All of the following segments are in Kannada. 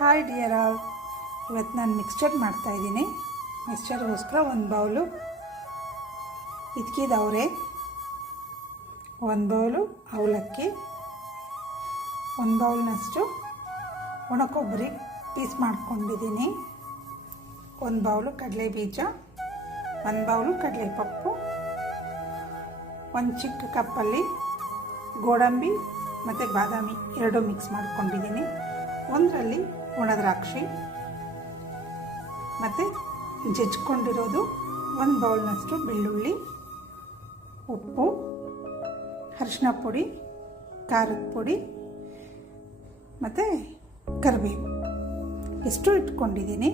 ಹಾಯ್ ಡಿಯರ್ ಆಲ್, ಇವತ್ತು ನಾನು ಮಿಕ್ಸ್ಚರ್ ಮಾಡ್ತಾಯಿದ್ದೀನಿ. ಮಿಕ್ಸ್ಚರ್ಗೋಸ್ಕರ ಒಂದು ಬೌಲು ಇದ್ಕಿದವರೆ, ಒಂದು ಬೌಲು ಅವಲಕ್ಕಿ, ಒಂದು ಬೌಲ್ನಷ್ಟು ಒಣಕೊಬ್ಬರಿ ಪೀಸ್ ಮಾಡ್ಕೊಂಡಿದ್ದೀನಿ, ಒಂದು ಬೌಲು ಕಡಲೆ ಬೀಜ, ಒಂದು ಬೌಲು ಕಡಲೆಪಪ್ಪು, ಒಂದು ಚಿಕ್ಕ ಕಪ್ಪಲ್ಲಿ ಗೋಡಂಬಿ ಮತ್ತು ಬಾದಾಮಿ ಎರಡೂ ಮಿಕ್ಸ್ ಮಾಡ್ಕೊಂಡಿದ್ದೀನಿ, ಒಂದರಲ್ಲಿ ಒಣ ದ್ರಾಕ್ಷಿ ಮತ್ತು ಜಜ್ಕೊಂಡಿರೋದು ಒಂದು ಬೌಲ್ನಷ್ಟು ಬೆಳ್ಳುಳ್ಳಿ, ಉಪ್ಪು, ಅರಿಶಿನ ಪುಡಿ, ಖಾರದ ಪುಡಿ ಮತ್ತು ಕರಿಬೇವು ಇಷ್ಟು ಇಟ್ಕೊಂಡಿದ್ದೀನಿ.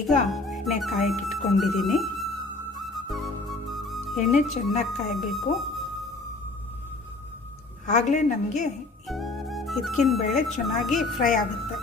ಈಗ ಎಣ್ಣೆ ಕಾಯಕ್ಕೆ ಇಟ್ಕೊಂಡಿದ್ದೀನಿ. ಎಣ್ಣೆ ಚೆನ್ನಾಗಿ ಕಾಯಬೇಕು, ಆಗಲೇ ನಮಗೆ ಹಿದ್ಕಿನ ಬೇಳೆ ಚೆನ್ನಾಗಿ ಫ್ರೈ ಆಗುತ್ತೆ.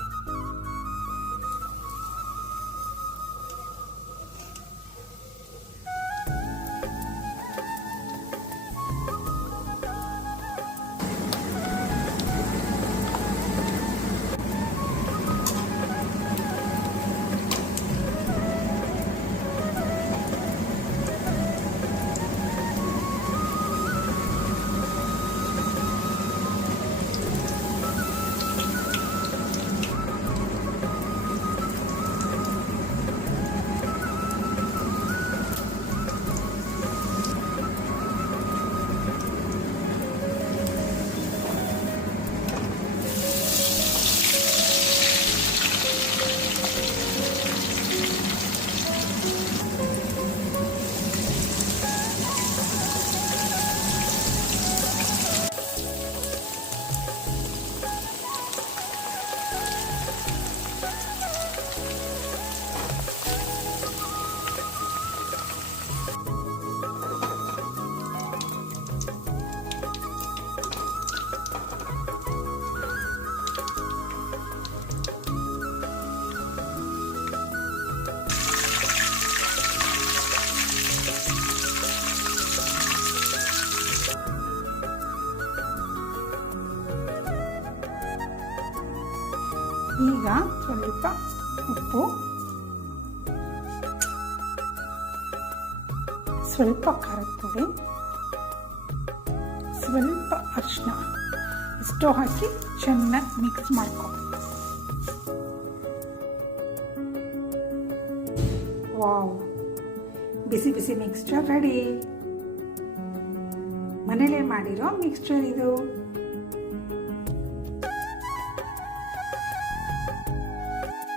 ಈಗ ಸ್ವಲ್ಪ ಉಪ್ಪು, ಸ್ವಲ್ಪ ಖಾರದ ಪುಡಿ, ಸ್ವಲ್ಪ ಅರಿಶಿನ ಇಷ್ಟು ಹಾಕಿ ಚೆನ್ನಾಗಿ ಮಿಕ್ಸ್ ಮಾಡ್ಕೋಬೇಕು. ವಾವ್, ಬಿಸಿ ಬಿಸಿ ಮಿಕ್ಸ್ಚರ್ ರೆಡಿ. ಮನೇಲೇ ಮಾಡಿರೋ ಮಿಕ್ಸ್ಚರ್ ಇದು.